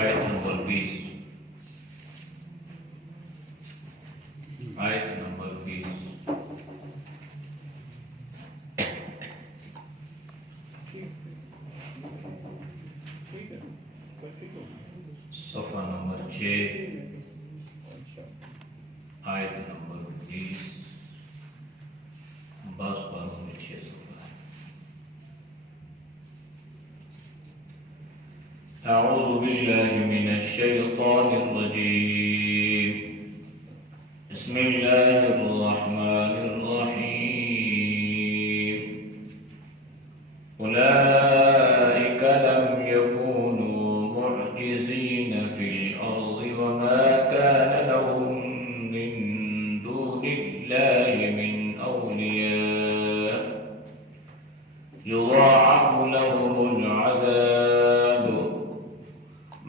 آیت نمبر 20. آیت نمبر 20. صفحہ نمبر 6 آیت نمبر 20. بعض پاروں میں 6 صفحہ ہے. اعوذ باللہ من الشیطان الرجیم. بسم اللہ الرحمن الرحیم. اولئک لم یکونوا معجزین فی الارض وما کان لهم من دون اللہ من اولیاء یضاعف لهم العذاب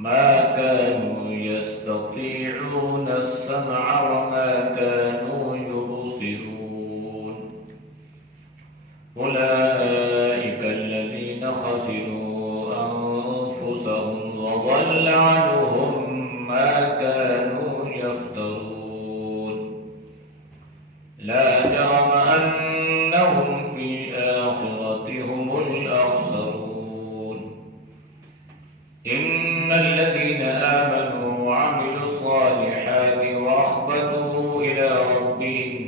ما كانوا يستطيعون السمع وما كانوا يبصرون. أولئك الذين خسروا أنفسهم وضل عنهم ما كانوا يفترون. لا جرم أنهم في الآخرة هم الأخسرون. إن الذين آمنوا وعملوا الصالحات وأخبتوا إلى ربهم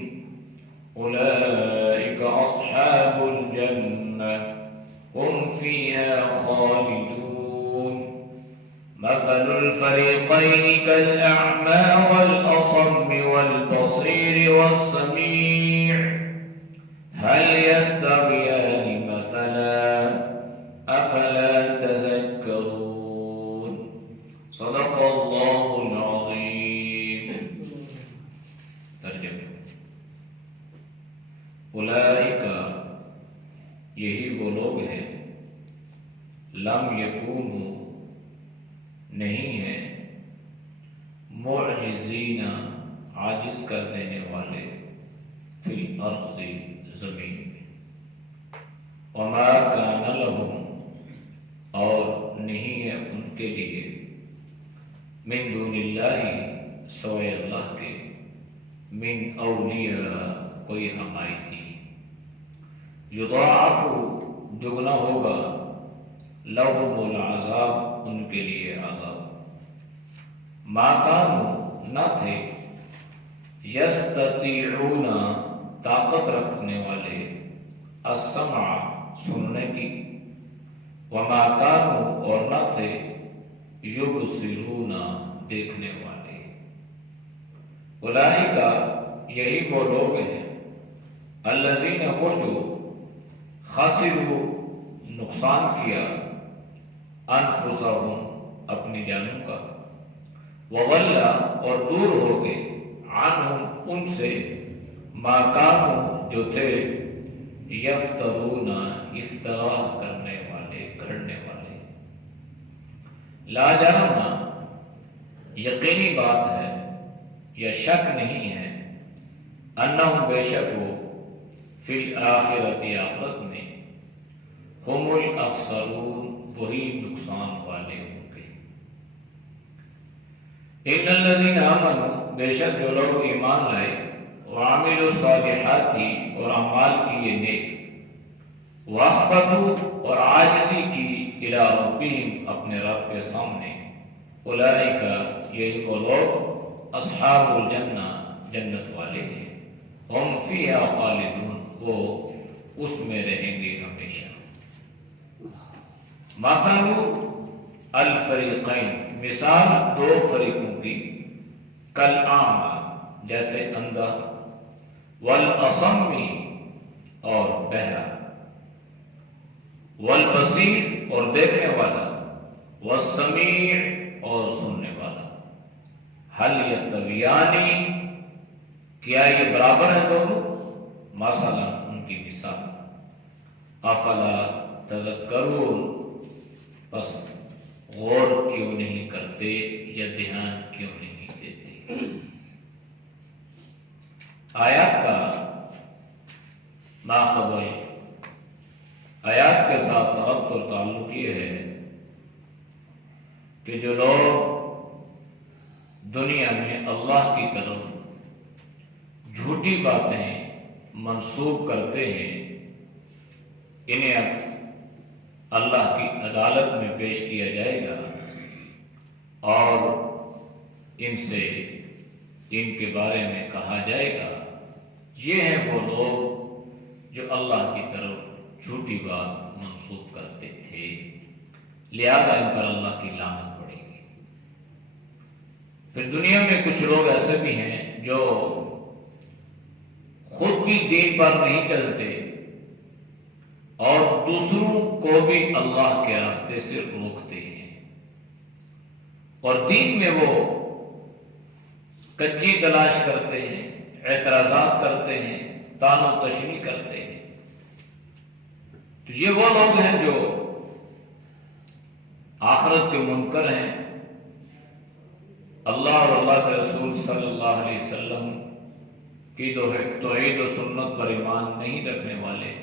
أولئك أصحاب الجنة هم فيها خالدون. مثل الفريقين كالأعمى والأصم والبصير والسميع هل يستويان مثلا أفلا تذكرون. صدق اللہ العظیم. ترجمہ. اولئک یہی وہ لوگ ہیں، لم یکونوا نہیں ہیں، معجزین عاجز کر دینے والے، فی الارض زمین میں، وما کان لہم اور نہیں ہے ان کے لیے، من دون اللہ سوائے اللہ کے، من اولیاء کوئی حمایتی. یضاعف دگنا ہوگا، لہم العذاب ان کے لیے عذاب، ما کانوا نہ تھے، یستطیعون طاقت رکھنے والے، السمع سننے کی، وما کانوا اور نہ تھے، یبصرون دیکھنے والے. اولئک یہی وہ لوگ ہیں، الذین وہ جو خسروا نقصان کیا، انفسہم اپنی جانوں کا، وضل اور دور ہو گئے، عنہم ان سے، ما کانوا جو تھے، یفترون افتراء کرنے والے، گھڑنے والے. لا جرم یقینی بات ہے یا شک نہیں ہے، انہم بے شک وہ، فی الآخرۃ آخرت میں، ہم الاخسرون وہی نقصان والے ہوں گے. ان الذین آمنوا بے شک جو لوگ ایمان لائے، وعملوا الصالحات اور اعمال کیے نیک، واخبتوا اور عاجزی کی، الی ربہم اپنے رب کے سامنے، اولئک یہی وہ لوگ، اصحاب الجنہ جنت والے ہیں، ہم فیہا خالدون وہ اس میں رہیں گے ہمیشہ. مثل الفریقین مثال دو فریقوں کی، کالاعمی جیسے اندھا، والاصم اور بہرا، والبصیر اور دیکھنے والا، والسمیع اور سننے والا. حل یستویان کیا یہ برابر ہیں دونوں؟ مثلا ان کی مثال. افلا تذکرون بس غور کیوں نہیں کرتے یا دھیان کیوں نہیں دیتے. آیات کا ماقبل آیات کے ساتھ ربط اور تعلق یہ ہے کہ جو لوگ دنیا میں اللہ کی طرف جھوٹی باتیں منسوب کرتے ہیں، انہیں اب اللہ کی عدالت میں پیش کیا جائے گا اور ان سے ان کے بارے میں کہا جائے گا یہ ہیں وہ لوگ جو اللہ کی طرف جھوٹی بات منسوب کرتے تھے، لہذا ان پر اللہ کی لعنت پڑے گی۔ پھر دنیا میں کچھ لوگ ایسے بھی ہیں جو خود بھی دین پر نہیں چلتے اور دوسروں کو بھی اللہ کے راستے سے روکتے ہیں، اور دین میں وہ کچی تلاش کرتے ہیں، اعتراضات کرتے ہیں، طعن و تشنیع کرتے ہیں۔ تو یہ وہ لوگ ہیں جو آخرت کے منکر ہیں، اللہ اور اللہ کے رسول صلی اللہ علیہ وسلم کی توحید و سنت پر ایمان نہیں رکھنے والے۔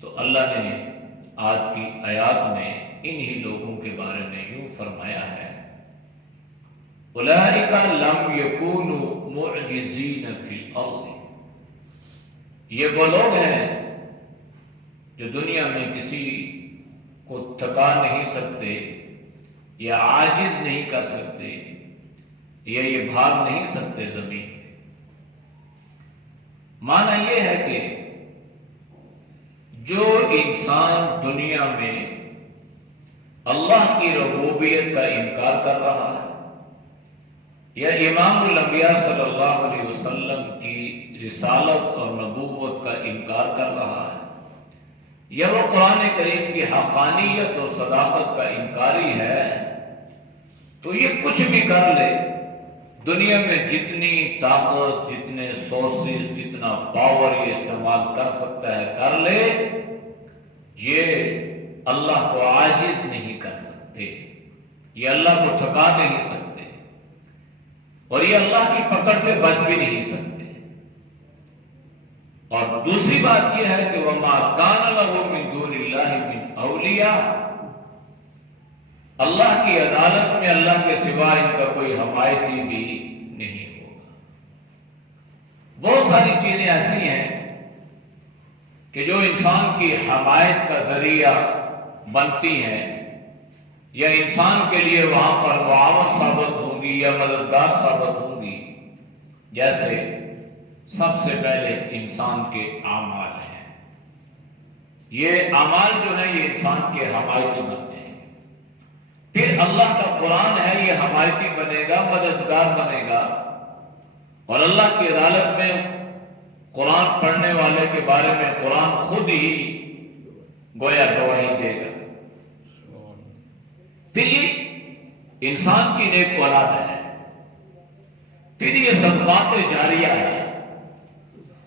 تو اللہ نے آج کی آیات میں انہی لوگوں کے بارے میں یوں فرمایا ہے، اولئک لم یکونوا معجزین فی الارض، یہ وہ لوگ ہیں جو دنیا میں کسی کو تھکا نہیں سکتے یا عاجز نہیں کر سکتے یا یہ بھاگ نہیں سکتے زمین میں۔ معنی یہ ہے کہ جو انسان دنیا میں اللہ کی ربوبیت کا انکار کر رہا ہے یا امام الانبیاء صلی اللہ علیہ وسلم کی رسالت اور نبوت کا انکار کر رہا ہے یا وہ قرآن کریم کی حقانیت اور صداقت کا انکاری ہے، تو یہ کچھ بھی کر لے، دنیا میں جتنی طاقت، جتنے سورسز، جتنا پاور یہ استعمال کر سکتا ہے کر لے، یہ اللہ کو عاجز نہیں کر سکتے، یہ اللہ کو تھکا نہیں سکتے، اور یہ اللہ کی پکڑ سے بچ بھی نہیں سکتے۔ اور دوسری بات یہ ہے کہ وَمَا كَانَ لَهُ مِن دُونِ اللَّهِ مِنْ أَوْلِيَاءَ، اللہ کی عدالت میں اللہ کے سوا ان کا کوئی حمایتی بھی نہیں ہوگا۔ بہت ساری چیزیں ایسی ہیں کہ جو انسان کی حمایت کا ذریعہ بنتی ہیں یا انسان کے لیے وہاں پر معاون ثابت ہوں گی یا مددگار ثابت ہوں گی، جیسے سب سے پہلے انسان کے اعمال ہیں۔ یہ اعمال جو ہیں یہ انسان کے حمایتی بنتے ہیں۔ پھر اللہ کا قرآن ہے، یہ حمایتی بنے گا، مددگار بنے گا، اور اللہ کی عدالت میں قرآن پڑھنے والے کے بارے میں قرآن خود ہی گویا گواہی دے گا۔ پھر یہ انسان کی نیک اولاد ہے، پھر یہ صدقات جاریہ ہے۔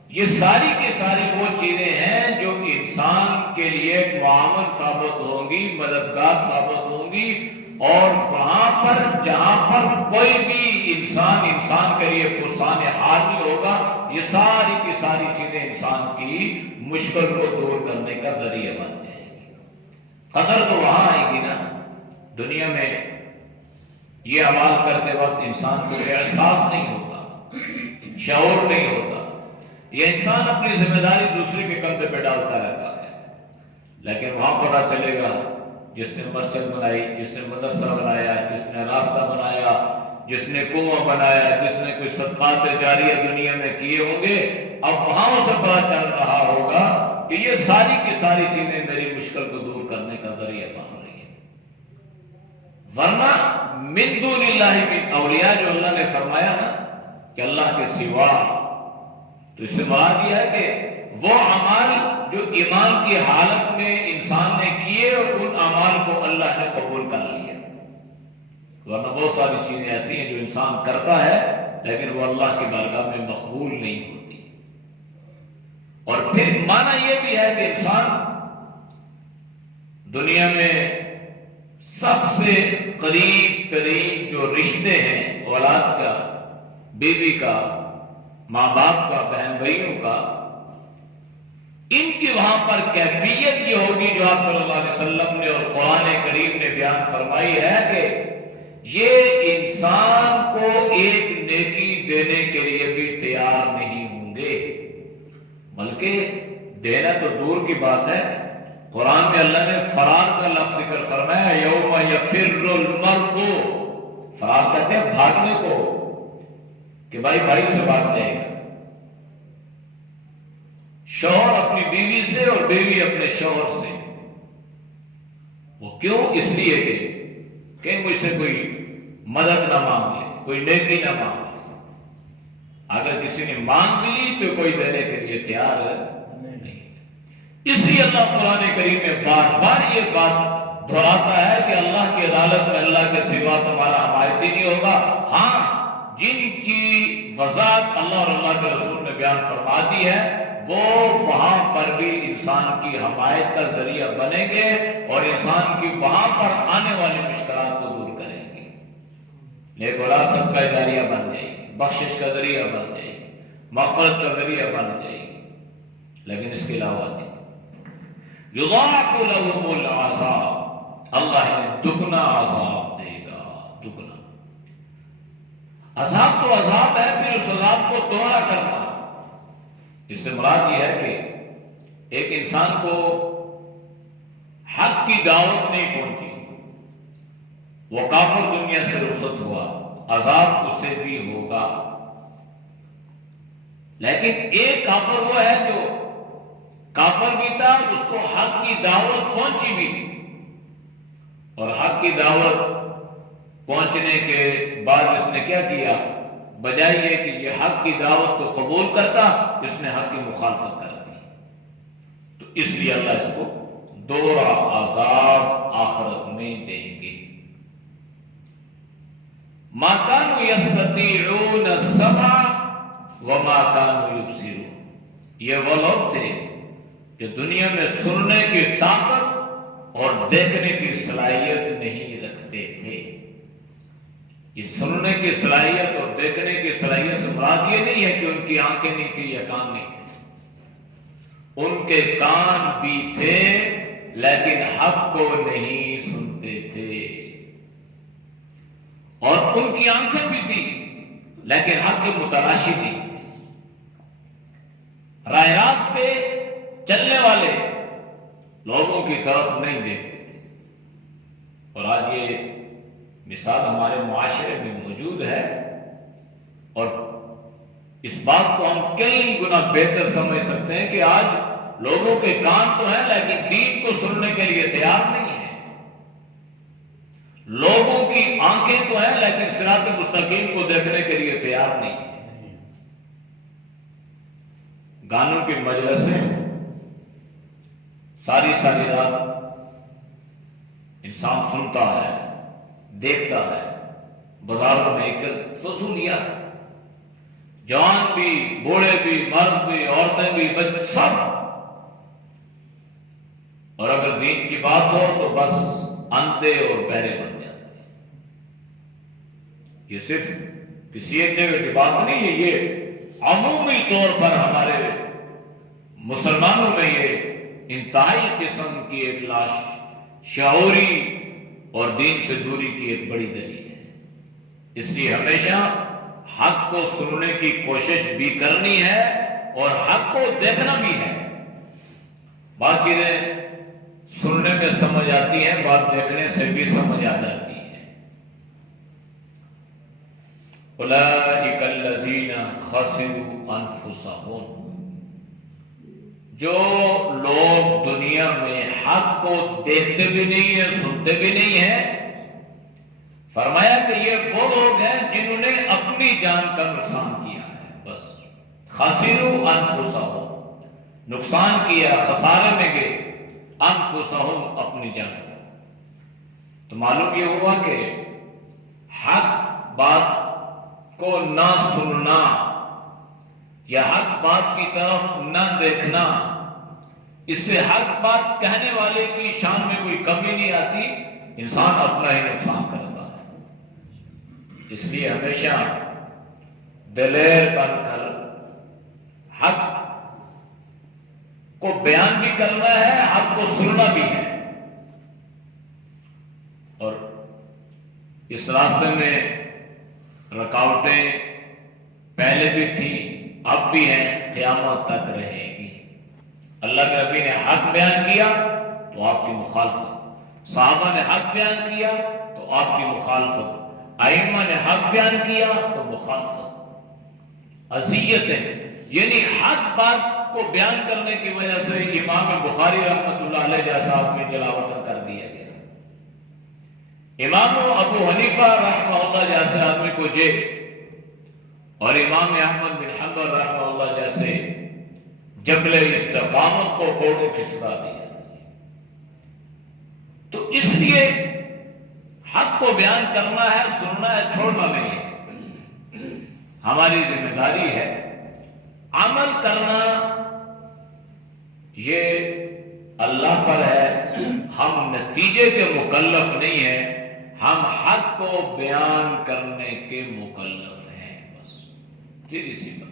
یہ ساری کی ساری وہ چیزیں ہیں جو انسان کے لیے معاون ثابت ہوں گی، مددگار ثابت ہوں گی، اور وہاں پر جہاں پر کوئی بھی انسان کے لیے پرسان حال نہیں ہوگا، یہ ساری کی ساری چیزیں انسان کی مشکل کو دور کرنے کا ذریعہ بن جائیں گی۔ قدر تو وہاں آئے گی نا، دنیا میں یہ عمل کرتے وقت انسان کو احساس نہیں ہوتا، شعور نہیں ہوتا، یہ انسان اپنی ذمہ داری دوسرے کے کندھے پہ ڈالتا رہتا ہے، لیکن وہاں پتہ چلے گا جس نے مسجد بنائی، جس نے مدرسہ بنایا، جس نے راستہ بنایا، جس نے کنواں بنایا، جس نے کوئی صدقات جاریہ دنیا میں کیے ہوں گے، اب وہاں اسے پتہ چل رہا ہوگا کہ یہ ساری کی ساری چیزیں میری مشکل کو دور کرنے کا ذریعہ بن رہی ہیں۔ ورنہ من دون اللہ من اولیاء جو اللہ نے فرمایا نا کہ اللہ کے سوا، تو اس سے مراد یہ ہے کہ وہ اعمال جو ایمان کی حالت میں انسان نے کیے اور ان اعمال کو اللہ نے قبول کر لیا۔ ورنہ بہت ساری چیزیں ایسی ہیں جو انسان کرتا ہے لیکن وہ اللہ کی بارگاہ میں مقبول نہیں ہوتی۔ اور پھر معنی یہ بھی ہے کہ انسان دنیا میں سب سے قریب ترین جو رشتے ہیں، اولاد کا، بیوی کا، ماں باپ کا، بہن بھائیوں کا، ان کی وہاں پر کیفیت یہ ہوگی جو آپ صلی اللہ علیہ وسلم نے اور قرآن کریم نے بیان فرمائی ہے کہ یہ انسان کو ایک نیکی دینے کے لیے بھی تیار نہیں ہوں گے، بلکہ دینا تو دور کی بات ہے، قرآن میں اللہ نے فرار کا لفظ ذکر فرمایا، یوم یفر المرء، فرار کہتے ہیں بھاگنے کو، کہ بھائی بھائی سے بھاگ جائے گا، شوہر اپنی بیوی سے اور بیوی اپنے شوہر سے۔ وہ کیوں؟ اس لیے کہ مجھ سے کوئی مدد نہ مانگ لے، کوئی نیکی نہ مانگ لے، اگر کسی نے مانگ لی تو کوئی دینے کے لیے تیار نہیں۔ اس لیے اللہ قرآن کریم میں بار بار یہ بات دہراتا ہے کہ اللہ کی عدالت میں اللہ کے سوا تمہارا حمایتی نہیں ہوگا۔ ہاں، جن کی وضاحت اللہ اور اللہ کے رسول نے بیان فرما دی ہے وہ وہاں پر بھی انسان کی حمایت کا ذریعہ بنیں گے اور انسان کی وہاں پر آنے والی مشکلات کو دور کریں گے، نیک وراثت کا ذریعہ بن جائے گی، بخشش کا ذریعہ بن جائے گی، مغفرت کا ذریعہ بن جائے گی۔ لیکن اس کے علاوہ نہیں، یضاعف لهم العذاب، اللہ نے دگنا عذاب دے گا، دگنا عذاب تو عذاب ہے، پھر اس عذاب کو دوہرا کرنا۔ اس سے مراد یہ ہے کہ ایک انسان کو حق کی دعوت نہیں پہنچی، وہ کافر دنیا سے رخصت ہوا، عذاب اس سے بھی ہوگا۔ لیکن ایک کافر وہ ہے جو کافر بھی تھا، اس کو حق کی دعوت پہنچی بھی، اور حق کی دعوت پہنچنے کے بعد اس نے کیا کیا؟ بجائے یہ کہ یہ حق کی دعوت کو قبول کرتا، اس نے حق کی مخالفت کر دی۔ تو اس لیے اللہ اس کو دوہرا عذاب آخرت میں دیں گے۔ ما كانوا يستطيعون السمع وما كانوا يبصرون، یہ وہ لوگ تھے جو دنیا میں سننے کی طاقت اور دیکھنے کی صلاحیت نہیں رکھتے تھے۔ یہ سننے کی صلاحیت اور دیکھنے کی صلاحیت سے مراد یہ نہیں ہے کہ ان کی آنکھیں نہیں تھی یا کان نہیں تھے، ان کے کان بھی تھے لیکن حق کو نہیں سنتے تھے، اور ان کی آنکھیں بھی تھی لیکن حق کے متلاشی نہیں تھے، راہ راست پہ چلنے والے لوگوں کی طرف نہیں دیکھتے تھے۔ اور آج یہ مثال ہمارے معاشرے میں موجود ہے، اور اس بات کو ہم کئی گنا بہتر سمجھ سکتے ہیں کہ آج لوگوں کے کان تو ہیں لیکن دین کو سننے کے لیے تیار نہیں ہیں، لوگوں کی آنکھیں تو ہیں لیکن صراط مستقیم کو دیکھنے کے لیے تیار نہیں ہیں۔ گانوں کی مجلسیں ساری رات انسان سنتا ہے، دیکھتا ہے، بازاروں میں ایک فضولیات، جوان بھی، بوڑھے بھی، مرد بھی، عورتیں بھی، بچے سب، اور اگر دین کی بات ہو تو بس اندھے اور بہرے بن جاتے ہیں۔ یہ صرف کسی ایک جگہ کی بات نہیں ہے، یہ عمومی طور پر ہمارے مسلمانوں میں یہ انتہائی قسم کی ایک لاش شعوری اور دین سے دوری کی ایک بڑی دلیل ہے۔ اس لیے ہمیشہ حق کو سننے کی کوشش بھی کرنی ہے اور حق کو دیکھنا بھی ہے۔ بات چیزیں سننے میں سمجھ آتی ہیں، بات دیکھنے سے بھی سمجھ آ جاتی ہے۔ اولئک الذین خسروا انفسهم، جو لوگ دنیا میں حق کو دیکھتے بھی نہیں ہیں، سنتے بھی نہیں ہیں، فرمایا کہ یہ وہ لوگ ہیں جنہوں نے اپنی جان کا نقصان کیا ہے۔ بس خسروا انفسهم، نقصان کیا، خسارے میں گئے، انفسهم، اپنی جان۔ تو معلوم یہ ہوا کہ حق بات کو نہ سننا یا حق بات کی طرف نہ دیکھنا، اس سے حق بات کہنے والے کی شان میں کوئی کمی نہیں آتی، انسان اپنا ہی نقصان کرتا ہے۔ اس لیے ہمیشہ دلیر بن کر حق کو بیان بھی کرنا ہے، حق کو سننا بھی ہے. اور اس راستے میں رکاوٹیں پہلے بھی تھیں، اب بھی ہیں، قیامت تک رہے گی. اللہ کے نبی نے حق بیان کیا تو آپ کی مخالفت، صحابہ نے حق بیان کیا تو آپ کی مخالفت، ائمہ نے حق بیان کیا تو مخالفت، اذیتیں. یعنی حق بات کو بیان کرنے کی وجہ سے امام بخاری رحمۃ اللہ علیہ جیسا آدمی جلاوطن کر دیا گیا، امام ابو حنیفہ رحمہ اللہ جیسے آدمی کو جیل، اور امام احمد بن حنبل رحمہ اللہ جیسے جبل استقامت کو کوڑوں کی سزا دی جاتی ہے. تو اس لیے حق کو بیان کرنا ہے، سننا ہے، چھوڑنا نہیں ہے. ہماری ذمہ داری ہے عمل کرنا، یہ اللہ پر ہے. ہم نتیجے کے مکلف نہیں ہیں، ہم حق کو بیان کرنے کے مکلف ہیں، بس سیدھی سی بات.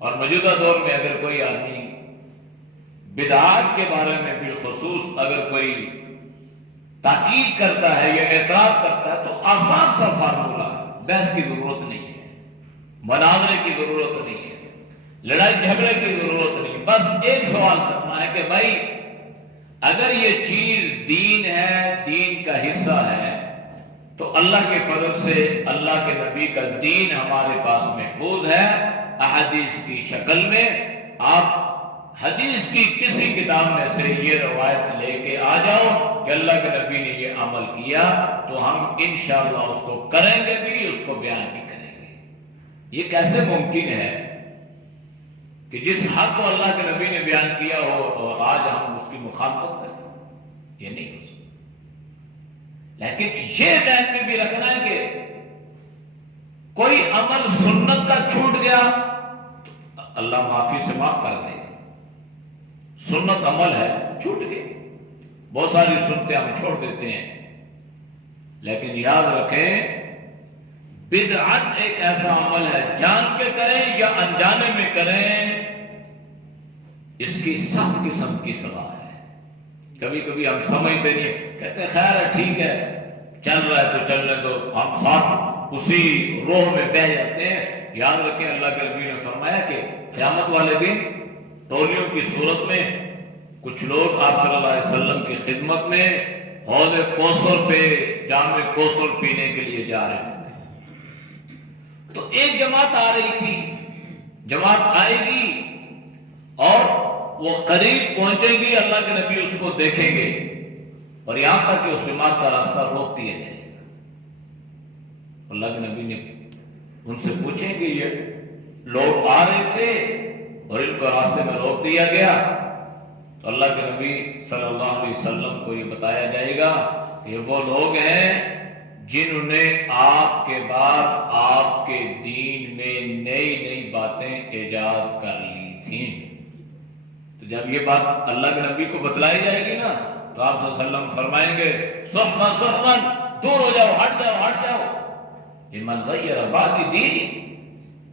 اور موجودہ دور میں اگر کوئی آدمی بدعات کے بارے میں بالخصوص اگر کوئی تاکید کرتا ہے یا اعتراض کرتا ہے تو آسان سا فارمولہ ہے، بحث کی ضرورت نہیں ہے، مناظرے کی ضرورت نہیں ہے، لڑائی جھگڑے کی ضرورت نہیں. بس ایک سوال کرنا ہے کہ بھائی اگر یہ چیز دین ہے، دین کا حصہ ہے، تو اللہ کے فضل سے اللہ کے نبی کا دین ہمارے پاس محفوظ ہے احادیث کی شکل میں. آپ حدیث کی کسی کتاب میں سے یہ روایت لے کے آ جاؤ کہ اللہ کے نبی نے یہ عمل کیا، تو ہم انشاءاللہ اس کو کریں گے بھی، اس کو بیان بھی کریں گے. یہ کیسے ممکن ہے کہ جس حق کو اللہ کے نبی نے بیان کیا ہو اور آج ہم اس کی مخالفت کریں؟ یہ نہیں ہو سکتا. لیکن یہ ذہن میں بھی رکھنا ہے کہ کوئی عمل سنت کا چھوٹ گیا تو اللہ معافی سے معاف کر دے. سنت عمل ہے، چھوٹ گئی، بہت ساری سنتیں ہم چھوڑ دیتے ہیں. لیکن یاد رکھیں بدعت ایک ایسا عمل ہے، جان کے کریں یا انجانے میں کریں، اس کی سخت قسم کی سزا ہے. کبھی کبھی ہم سمجھتے نہیں، کہتے ہیں خیر ہے، ٹھیک ہے، چل رہا ہے تو چلنے دو، ہم ساتھ اسی روح میں بہ جاتے ہیں. یاد رکھیں اللہ کے نبی نے فرمایا کہ قیامت والے دن ٹولیوں کی صورت میں کچھ لوگ آپ صلی اللہ علیہ وسلم کی خدمت میں حوض کوثر پہ جام کوثر پینے کے لیے جا رہے ہیں. تو ایک جماعت آ رہی تھی، جماعت آئے گی اور وہ قریب پہنچے گی، اللہ کے نبی اس کو دیکھیں گے اور یہاں تک کہ اس جماعت کا راستہ روک دیا جائے گا. اللہ کے نبی نے ان سے پوچھیں کہ یہ لوگ آ رہے تھے اور ان کو راستے میں روک دیا گیا. تو اللہ کے نبی صلی اللہ علیہ وسلم کو یہ بتایا جائے گا کہ یہ وہ لوگ ہیں جنہوں نے آپ کے بعد آپ کے دین میں نئی نئی باتیں ایجاد کر لی تھیں. تو جب یہ بات اللہ کے نبی کو بتلائی جائے گی نا تو آپ صلی اللہ علیہ وسلم فرمائیں گے صحبن صحبن، دور ہو جاؤ، ہٹ جاؤ، ہٹ جاؤ. من غیر بعد دینی،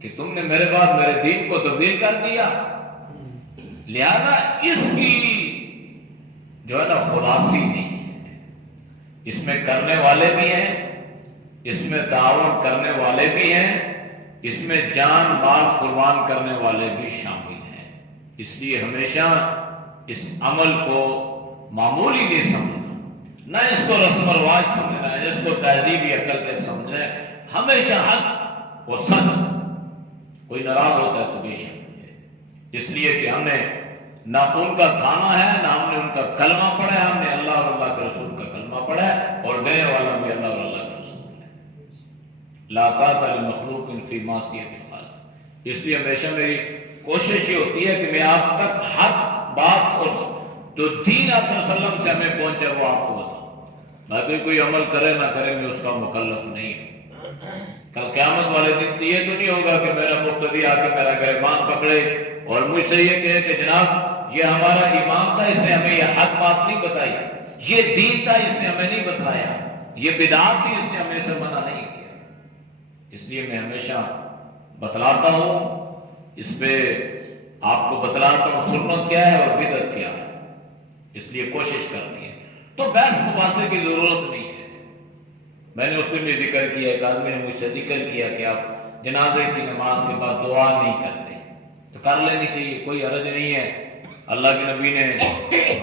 کہ تم نے میرے بعد میرے دین کو تبدیل کر دیا. لہذا اس کی جو ہے نا خلاصی نہیں ہے. اس میں کرنے والے بھی ہیں، اس میں تعاون کرنے والے بھی ہیں، اس میں جان مال قربان کرنے والے بھی شامل ہیں. اس لیے ہمیشہ اس عمل کو معمولی نہیں سمجھنا، نہ اس کو رسم و رواج سمجھنا ہے، اس کو تہذیبی عقل سے سمجھنا ہے. ہمیشہ حق و سچ. کوئی ناراض ہوتا ہے تو بے شک، اس لیے کہ ہم نے نہ ان کا کھانا ہے، نہ ہم نے ان کا کلمہ پڑھا ہے، ہم نے اللہ اور اللہ کے رسول کا کلمہ پڑھا ہے اور دینے والا بھی اللہ اور اللہ کا رسول ہے. لا طاعۃ لمخلوق فی معصیۃ الخالق. اس لیے ہمیشہ میری کوشش یہ ہوتی ہے کہ میں آپ تک حق بات اور جو دین آپ صلی اللہ علیہ وسلم سے ہمیں پہنچے وہ آپ کو بتاؤں. باقی کوئی عمل کرے نہ کرے میں اس کا مکلف نہیں ہوں. کل قیامت والے دن یہ تو نہیں ہوگا کہ میرا مقتدی آ کے میرا گریبان پکڑے اور مجھ سے یہ کہے کہ جناب یہ ہمارا امام تھا، اس نے ہمیں یہ حق بات نہیں بتائی، یہ دین تھا اس نے ہمیں نہیں بتلایا، یہ بدعت تھی اس نے ہمیں سے منع نہیں کیا. اس لیے میں ہمیشہ بتلاتا ہوں، اس پہ آپ کو بتلاتا ہوں سنت کیا ہے اور بدعت کیا ہے، اس لیے کوشش کرنی ہے۔ تو بحث مباحثے کی ضرورت نہیں ہے۔ میں نے اس دن بھی ذکر کیا، ایک آدمی نے مجھ سے ذکر کیا کہ آپ جنازے کی نماز کے بعد دعا نہیں کرتے، تو کر لینی چاہیے، کوئی حرج نہیں ہے۔ اللہ کے نبی نے،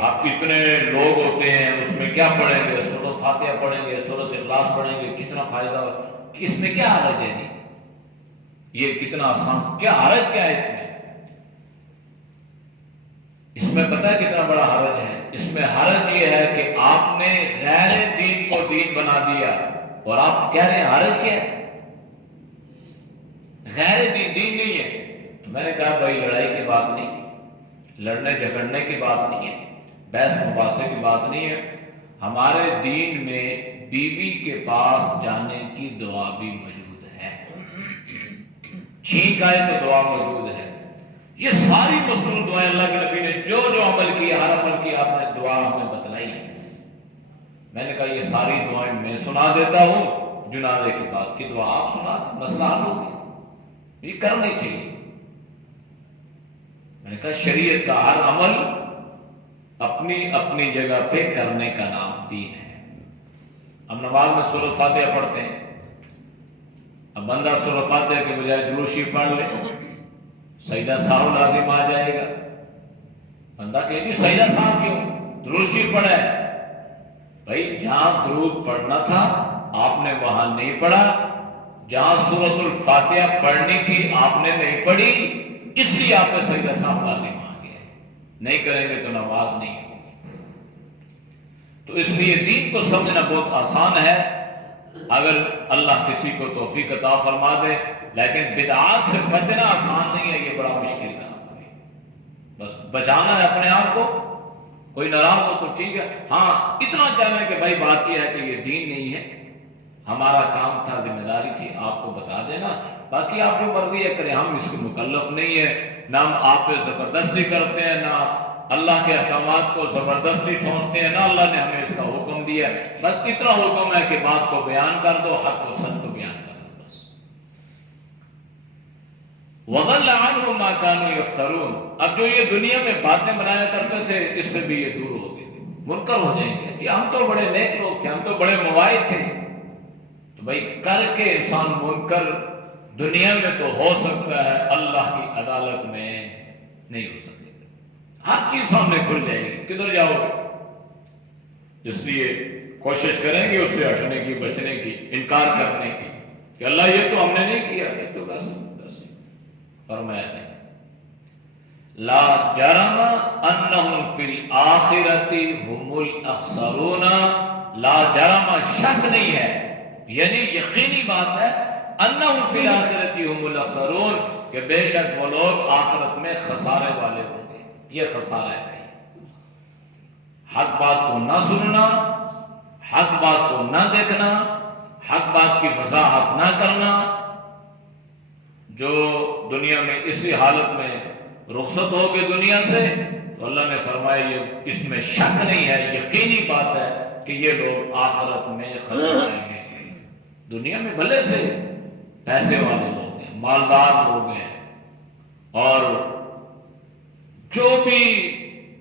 آپ کتنے لوگ ہوتے ہیں، اس میں کیا پڑھیں گے، سورۃ فاتحہ پڑھیں گے، سورۃ اخلاص پڑھیں گے، کتنا فائدہ ہو، اس میں کیا حرج ہے جی؟ یہ کتنا آسان، کیا حرج کیا ہے اس میں؟ اس میں پتہ ہے کتنا بڑا حرج ہے؟ اس میں حرج یہ ہے کہ آپ نے غیر دین کو دین بنا دیا، اور آپ کہہ رہے ہیں حرج کیا ہے؟ غیر دین دین نہیں ہے۔ تو میں نے کہا بھائی لڑائی کی بات نہیں، لڑنے جھگڑنے کی بات نہیں ہے، بحث مباحثے کی بات نہیں ہے۔ ہمارے دین میں بیوی کے پاس جانے کی دعا بھی موجود ہے، چھینک آئے تو دعا موجود ہے۔ یہ ساری مصنون دعائیں اللہ کے نبی نے جو جو عمل کیا، ہر عمل کی آپ نے دعا ہمیں بتلائی ہے۔ میں نے کہا یہ ساری دعائیں میں سنا دیتا ہوں، جنازے کے بعد کی دعا آپ سنا دیں، مسئلہ حل ہو گیا۔ یہ کرنا چاہیے۔ میں نے کہا شریعت کا ہر عمل اپنی اپنی جگہ پہ کرنے کا نام دین ہے۔ ہم نماز میں سورۃ فاتحہ پڑھتے ہیں، اب بندہ سورۃ فاتحہ کے بجائے درود شریف پڑھ لے، سجدہ سہو لازم آ جائے گا۔ بندہ کہ جی سجدہ سہو کیوں، درود شریف پڑھا ہے۔ بھائی جہاں درود پڑھنا تھا آپ نے وہاں نہیں پڑھا، جہاں سورۃ الفاتحہ پڑھنی تھی آپ نے نہیں پڑھی، اس لیے آپ نے سجدہ سہو لازم آ گیا۔ نہیں کریں گے تو نماز نہیں ہوگی۔ تو اس لیے دین کو سمجھنا بہت آسان ہے اگر اللہ کسی کو توفیق عطا فرما دے، لیکن بدعات سے بچنا آسان نہیں ہے، یہ بڑا مشکل کام ہے۔ بس بچانا ہے اپنے آپ کو، کوئی ناراض ہو تو ٹھیک ہے، ہاں اتنا کہنا ہے کہ بھائی بات یہ ہے کہ یہ دین نہیں ہے، ہمارا کام تھا، ذمہ داری تھی آپ کو بتا دینا، باقی آپ جو مرضی ہے کریں، ہم اس کے مکلف نہیں ہیں، نہ ہم آپ پہ زبردستی کرتے ہیں، نہ اللہ کے احکامات کو زبردستی ٹھونستے ہیں، نہ اللہ نے ہمیں اس کا حکم دیا ہے۔ بس اتنا حکم ہے کہ بات کو بیان کر دو، حق و سچ کو بیان کر دو بس۔ وَضَلَّ عَنْهُمْ مَا كَانُوا يَفْتَرُونَ، اب جو یہ دنیا میں باتیں بنایا کرتے تھے اس سے بھی یہ دور ہو گئے، منکر ہو جائیں گے کہ ہم تو بڑے نیک لوگ تھے، ہم تو بڑے مواعظ تھے۔ تو بھائی کر کے انسان منکر دنیا میں تو ہو سکتا ہے، اللہ کی عدالت میں نہیں ہو سکتا۔ ہر چیز سامنے کھل جائے گی، کدھر جاؤ گے؟ اس لیے کوشش کریں گے اس سے ہٹنے کی، بچنے کی، انکار کرنے کی کہ اللہ یہ تو ہم نے نہیں کیا، یہ تو بس فرمایا نہیں۔ لا جرم انہم فی الآخرۃ هم الاخسرون، لا جرم شک نہیں ہے، یعنی یقینی بات ہے، انہم فی الآخرۃ هم الاخسرون کہ بے شک وہ لوگ آخرت میں خسارے والے ہوں گے۔ یہ خسارہ ہے بھائی، حق بات کو نہ سننا، حق بات کو نہ دیکھنا، حق بات کی وضاحت نہ کرنا۔ جو دنیا میں اسی حالت میں رخصت ہو گئے دنیا سے، تو اللہ نے فرمایا یہ اس میں شک نہیں ہے، یقینی بات ہے کہ یہ لوگ آخرت میں خسارے ہیں۔ دنیا میں بھلے سے پیسے والے لوگ ہیں، مالدار لوگ ہیں، اور جو بھی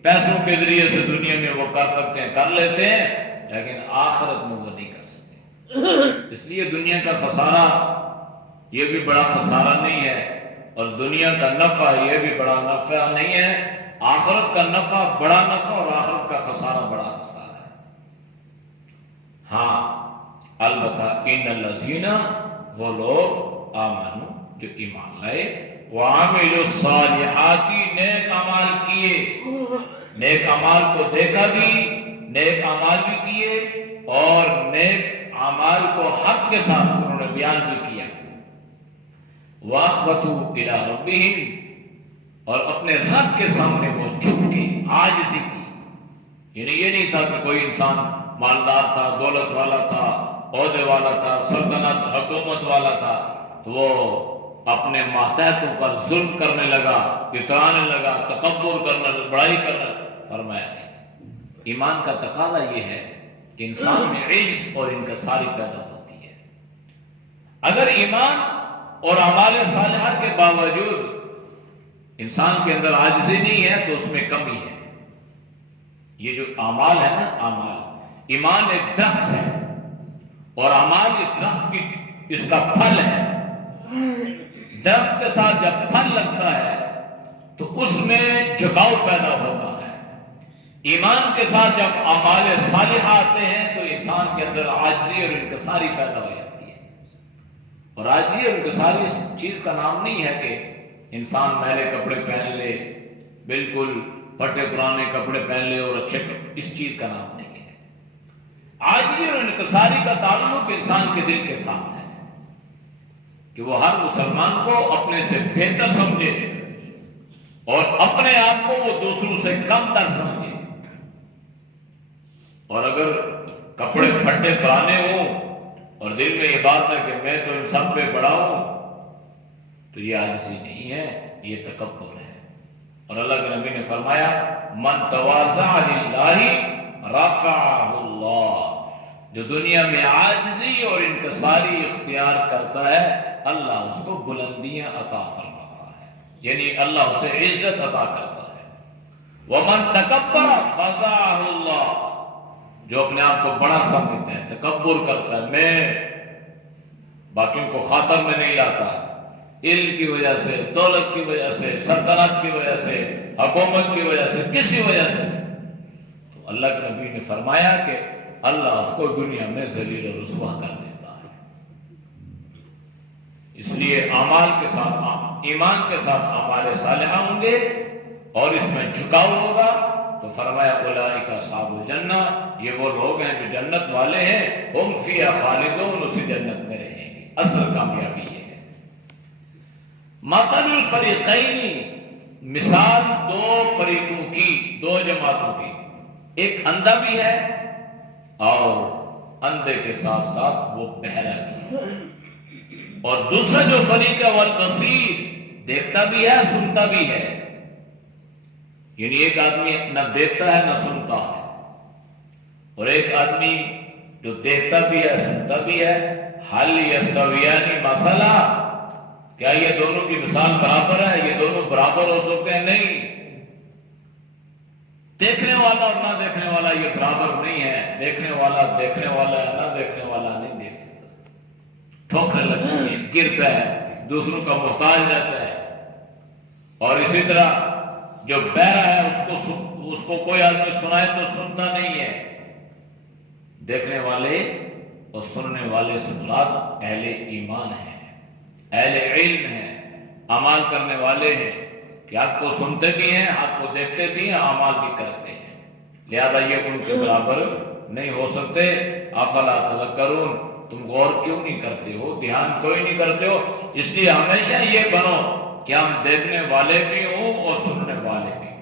پیسوں کے ذریعے سے دنیا میں وہ کر سکتے ہیں کر لیتے ہیں، لیکن آخرت میں وہ نہیں کر سکتے۔ اس لیے دنیا کا خسارہ یہ بھی بڑا خسارہ نہیں ہے، اور دنیا کا نفع یہ بھی بڑا نفع نہیں ہے۔ آخرت کا نفع بڑا نفع اور آخرت کا خسارہ بڑا خسارہ ہے۔ ہاں البتہ ان الذین، وہ لوگ آمنوا جو ایمان لائے، وعملوا الصالحات، نیک اعمال کیے، نیک اعمال کو دیکھا بھی، نیک اعمال بھی کیے، اور نیک اعمال کو حق کے ساتھ انہوں نے بیان بھی کیا۔ وَأَخْبَتُوا إِلَىٰ رَبِّهِمْ، اور اپنے رب کے سامنے وہ جھک کے عاجزی کی، یعنی یہ نہیں تھا کہ کوئی انسان مالدار تھا، دولت والا تھا، عہدے والا تھا، سلطنت حکومت والا تھا، تو وہ اپنے ماتحتوں پر ظلم کرنے لگا، اترانے لگا، تکبر کرنا، بڑائی کرنا۔ فرمایا نہیں، ایمان کا تقاضا یہ ہے کہ انسان میں عجز اور انکساری پیدا ہوتی ہے۔ اگر ایمان اور اعمال صالحہ کے باوجود انسان کے اندر عاجزی نہیں ہے تو اس میں کمی ہے۔ یہ جو اعمال ہے نا، اعمال، ایمان ایک درخت ہے اور اعمال اس درخت کی اس کا پھل ہے۔ درخت کے ساتھ جب پھل لگتا ہے تو اس میں جھکاؤ پیدا ہوتا ہے۔ ایمان کے ساتھ جب اعمال صالحہ آتے ہیں تو انسان کے اندر عاجزی اور انکساری پیدا ہو جاتی ہے۔ اور عاجزی اور انکساری اس چیز کا نام نہیں ہے کہ انسان میلے کپڑے پہن لے، بالکل پھٹے پرانے کپڑے پہن لے اور اچھے، اس چیز کا نام نہیں ہے۔ عاجزی اور انکساری کا تعلق انسان کے دل کے ساتھ ہے کہ وہ ہر مسلمان کو اپنے سے بہتر سمجھے اور اپنے آپ کو وہ دوسروں سے کم تر سمجھے۔ اور اگر کپڑے پھٹے پرانے ہوں اور دل میں یہ بات ہے کہ میں تو ان سب پہ بڑا ہوں، تو یہ عاجزی نہیں ہے، یہ تکبر ہے۔ اور اللہ کے نبی نے فرمایا من تواضع للہ رفعہ اللہ، جو دنیا میں عاجزی اور انکساری اختیار کرتا ہے اللہ اس کو بلندیاں عطا فرماتا ہے، یعنی اللہ اسے عزت عطا کرتا ہے۔ ومن تکبر فضعہ اللہ، جو اپنے آپ کو بڑا سمجھتا ہے، تکبر کرتا ہے، میں باقیوں کو خاطر میں نہیں لاتا، علم کی وجہ سے، دولت کی وجہ سے، سلطنت کی وجہ سے، حکومت کی وجہ سے، کسی وجہ سے، تو اللہ کے نبی نے فرمایا کہ اللہ اس کو دنیا میں ذلیل و رسوا کر دیتا ہے۔ اس لیے اعمال کے ساتھ، ایمان کے ساتھ اعمال صالحہ ہوں گے اور اس میں جھکاؤ ہوگا تو فرمایا اولئک اصحاب الجنہ، یہ وہ لوگ ہیں جو جنت والے ہیں، ہم فیہا خالدون، اسی جنت میں رہیں گے۔ اصل کامیابی یہ ہے۔ مثل الفریقین، مثال دو فریقوں کی، دو جماعتوں کی، ایک اندھا بھی ہے اور اندھے کے ساتھ ساتھ وہ بہرا بھی ہے، اور دوسرا جو فریق ہے والبصیر، دیکھتا بھی ہے سنتا بھی ہے، یعنی ایک آدمی نہ دیکھتا ہے نہ سنتا ہے، اور ایک آدمی جو دیکھتا بھی ہے سنتا بھی ہے۔ حل یستویان مثلا، کیا یہ دونوں کی مثال برابر ہے؟ یہ دونوں برابر ہو سکتے ہیں؟ نہیں۔ دیکھنے والا اور نہ دیکھنے والا یہ برابر نہیں ہے۔ دیکھنے والا دیکھنے والا ہے، نہ دیکھنے والا نہیں دیکھ سکتا، ٹھوکریں لگتی ہیں، گرتا ہے، دوسروں کا محتاج رہتا ہے۔ اور اسی طرح جو بہرا ہے اس کو کوئی آدمی سنائے تو سنتا نہیں ہے۔ دیکھنے والے اور سننے والے سے مراد اہل ایمان ہیں، اہل علم ہیں، اعمال کرنے والے ہیں کہ حق کو سنتے بھی ہیں، حق کو دیکھتے بھی ہیں، اعمال بھی کرتے ہیں، لہذا یہ ان کے برابر نہیں ہو سکتے۔ افلا تذکرون، تم غور کیوں نہیں کرتے ہو، دھیان کوئی نہیں کرتے ہو؟ اس لیے ہمیشہ یہ بنو کہ ہم دیکھنے والے بھی ہوں اور سننے والے بھی ہوں۔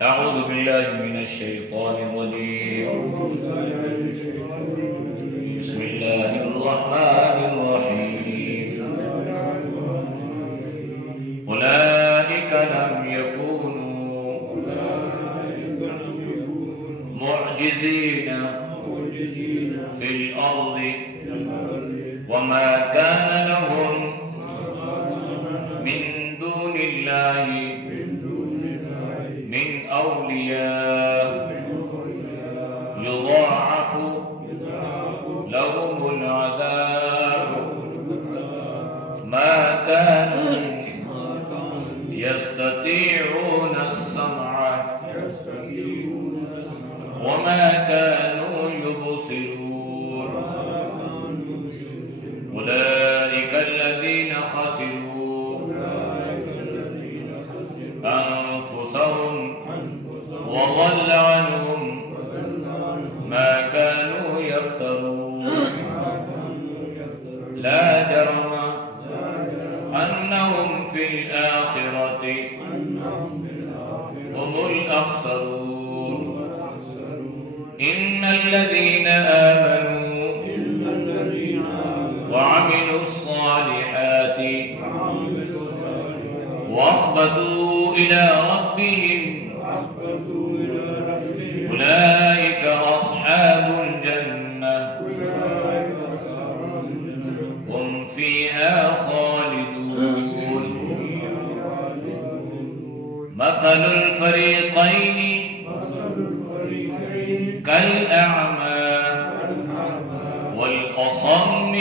اعوذ باللہ من الشیطان الرجیم، بسم اللہ الرحمن الرحیم، اولئک لم یکونوا معجزین فی الارض وما كان لهم من دون الله من أولياء يضاعف لهم العذاب ما كانوا يستطيعون السمع وما كانوا يبصرون أولئك الذين خسروا أنفسهم وضل عنهم ما كانوا يفترون لا جرم أنهم في الآخرة هم الأخسرون إن الذين آمنوا وعملوا الصالحات وأخبتوا إلى ربهم أولئك أصحاب الجنة هم فيها خالدون مثل الفريقين كالأعمى والأصم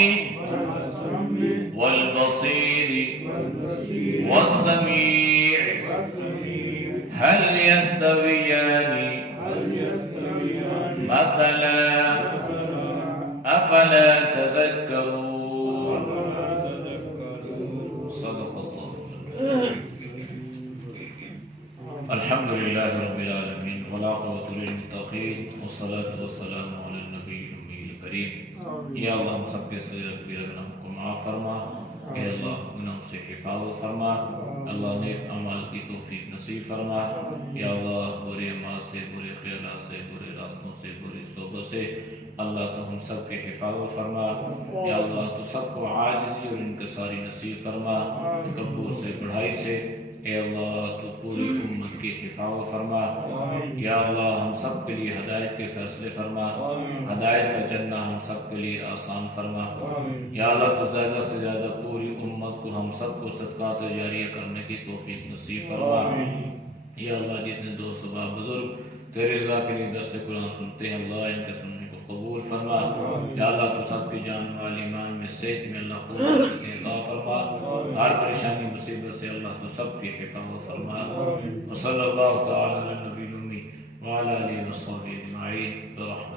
والبصير والسميع هل يستويان مثلا أفلا تذكرون صدق الله. الحمد لله رب العالمين والعاقبة للمتقين والصلاة والسلام على النبي الأمي الكريم. یا اللہ ہم سب کے صغیر کبیرہ گناہوں کو معاف فرما، اے اللہ گناہوں سے حفاظت فرما، اللہ نیک اعمال کی توفیق نصیب فرما، یا اللہ برے اعمال سے، برے خیالات سے، برے راستوں سے، بری صحبت سے اللہ تو ہم سب کے حفاظت فرما، یا اللہ تو سب کو عاجزی اور انکساری نصیب فرما، تکبر سے، بڑھائی سے اے اللہ تو پوری امت کی حفاظت فرما، یا اللہ ہم سب کے لیے ہدایت کے فیصلے فرما، ہدایت میں چلنا ہم سب کے لیے آسان فرما، یا اللہ تو زیادہ سے زیادہ پوری امت کو ہم سب کو صدقات جاریہ کرنے کی توفیق نصیب فرما، یا اللہ جتنے دوست احباب بزرگ تیرے رضا کے لیے درس قرآن سنتے ہیں اللہ ان کے سننے کو قبول فرما، یا اللہ تو سب کی جان مال ایمان میں صحت میں اللہ خود عطا فرما، ہر پریشانی مصیبت سے اللہ تو سب کی حفاظت فرما، وصلی اللہ تعالی علی نبی الامی وعلی آلہ وصحبہ اجمعین برحمتہ